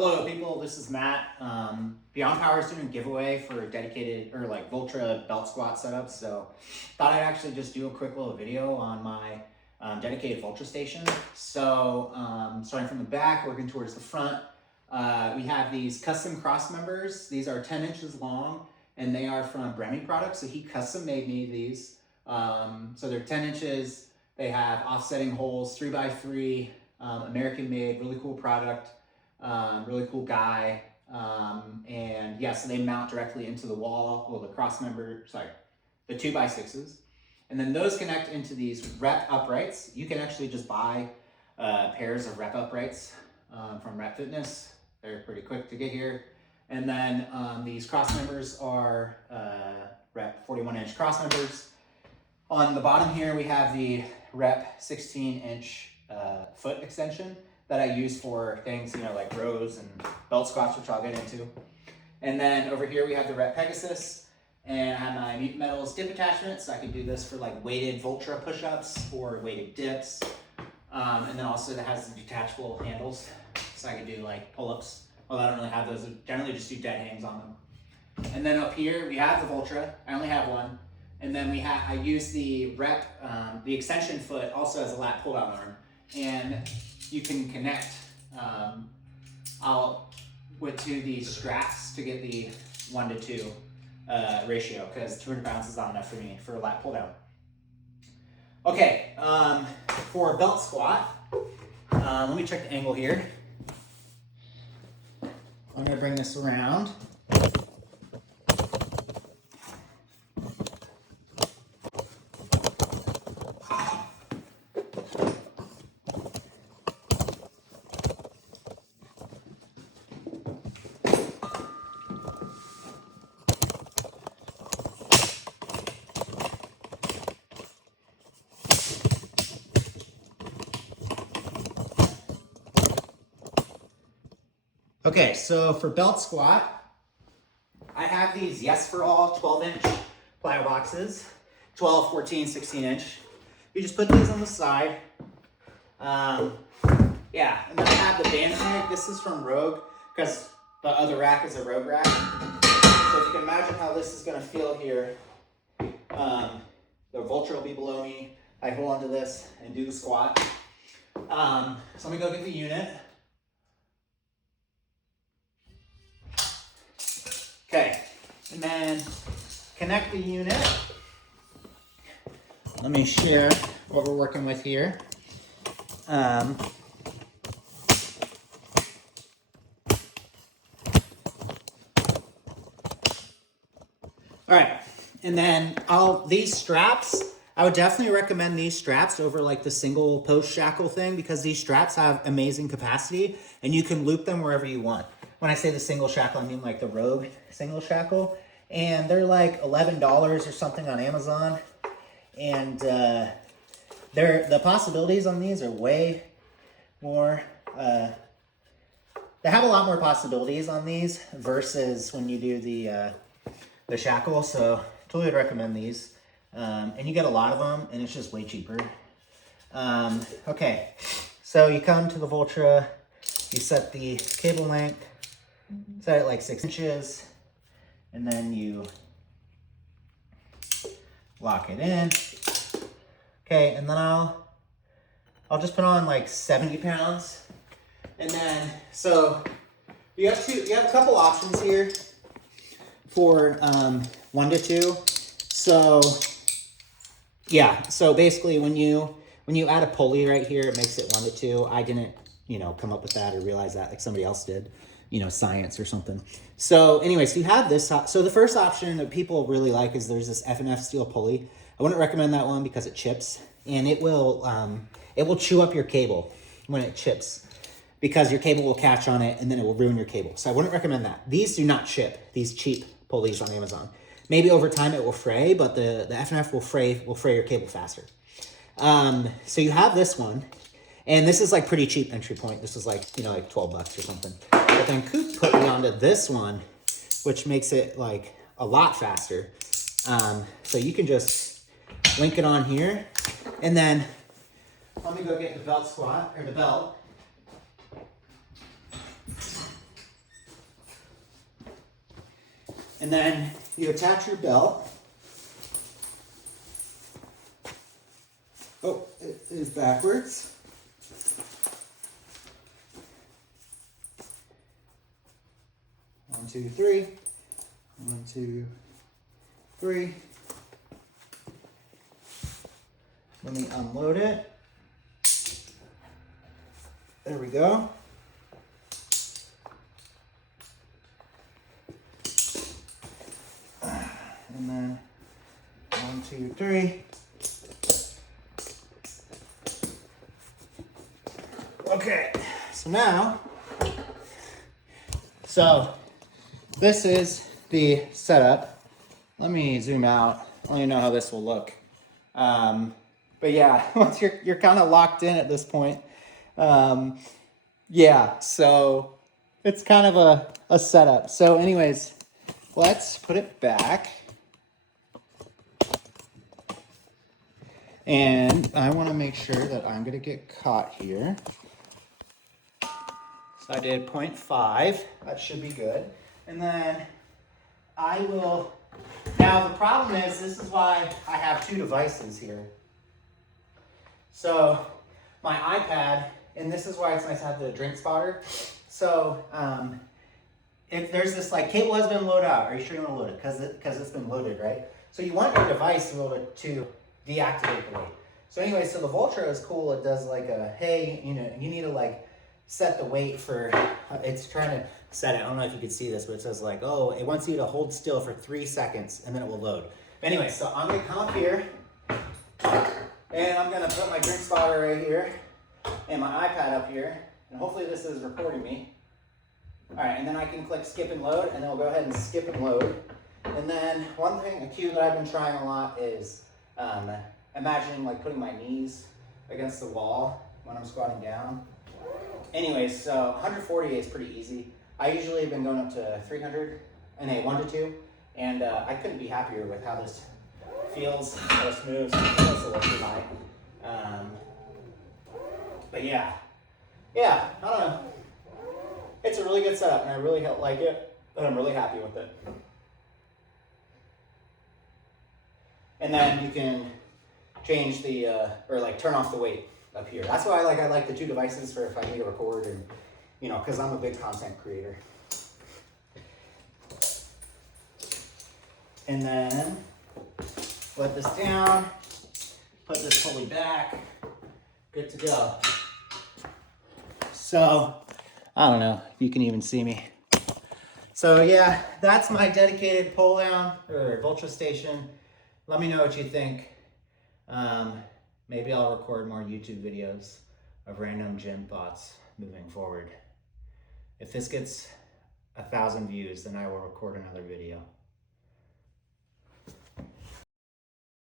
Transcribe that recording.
Hello people, this is Matt. Beyond Power is doing a giveaway for dedicated or like Voltra belt squat setups. So thought I'd actually just do a quick little video on my dedicated Voltra station. So starting from the back, working towards the front, we have these custom cross members. These are 10 inches long and they are from Bremy products. So he custom made me these. So they're 10 inches. They have offsetting holes, 3x3, American made, really cool product. Really cool guy, and yeah, so they mount directly into the wall. Well, the cross member, the 2x6s, and then those connect into these rep uprights. You can actually just buy pairs of rep uprights from Rep Fitness. They're pretty quick to get here. And then these cross members are Rep 41-inch cross members. On the bottom here, we have the Rep 16-inch foot extension that I use for things, like rows and belt squats, which I'll get into. And then over here we have the Rep Pegasus, and I have my Mutant Metals dip attachment, so I can do this for like weighted Voltra push-ups or weighted dips. And then also that has the detachable handles, so I can do like pull-ups. Well, I don't really have those. I generally just do dead hangs on them. And then up here we have the Voltra. I only have one. And then I use the Rep, the extension foot also as a lat pull-down arm. And you can connect to these straps to get the 1-to-2 ratio, because 200 pounds is not enough for me for a lat pull down. Okay, for a belt squat, let me check the angle here. I'm gonna bring this around. Okay, so for belt squat, I have these Yes for All 12-inch plyo boxes, 12, 14, 16-inch. You just put these on the side. Yeah, and then I have the Bandit. This is from Rogue, because the other rack is a Rogue rack. So if you can imagine how this is gonna feel here, the Voltra will be below me. I hold onto this and do the squat. So let me go get the unit. Okay, and then connect the unit. Let me share what we're working with here. All right, and then these straps, I would definitely recommend these straps over like the single post shackle thing, because these straps have amazing capacity and you can loop them wherever you want. When I say the single shackle, I mean like the Rogue single shackle. And they're like $11 or something on Amazon. And the possibilities on these are way more, they have a lot more possibilities on these versus when you do the shackle. So totally would recommend these. And you get a lot of them and it's just way cheaper. Okay, so you come to the Voltra, you set the cable length, set it like 6 inches, and then you lock it in. Okay, and then I'll just put on like 70 pounds. And then, so you have a couple options here for 1-to-2. So yeah, so basically when you add a pulley right here, it makes it 1-to-2. I didn't, come up with that or realize that, like somebody else did. Science or something. So anyways, you have this. So the first option that people really like is there's this F&F steel pulley. I wouldn't recommend that one because it chips and it will chew up your cable when it chips, because your cable will catch on it and then it will ruin your cable. So I wouldn't recommend that. These do not chip, these cheap pulleys on Amazon. Maybe over time it will fray, but the F&F will fray your cable faster. So you have this one. And this is like pretty cheap entry point. This is like, like $12 or something. But then Coop put me onto this one, which makes it like a lot faster. So you can just link it on here. And then let me go get the belt squat, or the belt. And then you attach your belt. Oh, it is backwards. One, two, three. 1, 2, 3. Let me unload it. There we go. And then 1, 2, 3. Okay, so now, this is the setup. Let me zoom out. I don't even know how this will look. But yeah, once you're kind of locked in at this point. Yeah, so it's kind of a setup. So anyways, let's put it back. And I want to make sure that I'm going to get caught here. So I did 0.5. That should be good. And then I will... Now the problem is, this is why I have two devices here. So my iPad, and this is why it's nice to have the drink spotter. So if there's this like cable has been loaded out, are you sure you want to load it? Because it's been loaded, right? So you want your device to be able to deactivate the weight. So anyway, so the Voltra is cool. It does like a, hey, you know, you need to like set the weight for, it's trying to set it. I don't know if you can see this, but it says like, oh, it wants you to hold still for 3 seconds and then it will load. Anyway, so I'm gonna come up here and I'm gonna put my drink spotter right here and my iPad up here. And hopefully this is recording me. All right, and then I can click skip and load, and then we'll go ahead and skip and load. And then one thing, a cue that I've been trying a lot is imagining like putting my knees against the wall when I'm squatting down. Anyways, so 140 is pretty easy. I usually have been going up to 300 in a 1 to 2, and I couldn't be happier with how this feels, how this moves. It's a little too high. But yeah, I don't know. It's a really good setup, and I really like it, and I'm really happy with it. And then you can change the, or like turn off the weight up here. That's why I like the two devices for if I need to record and, you know, because I'm a big content creator. And then let this down, put this pulley back, good to go. So, I don't know if you can even see me. So yeah, that's my dedicated pull down or Voltra station. Let me know what you think. Maybe I'll record more YouTube videos of random gym thoughts moving forward. If this gets 1,000 views, then I will record another video.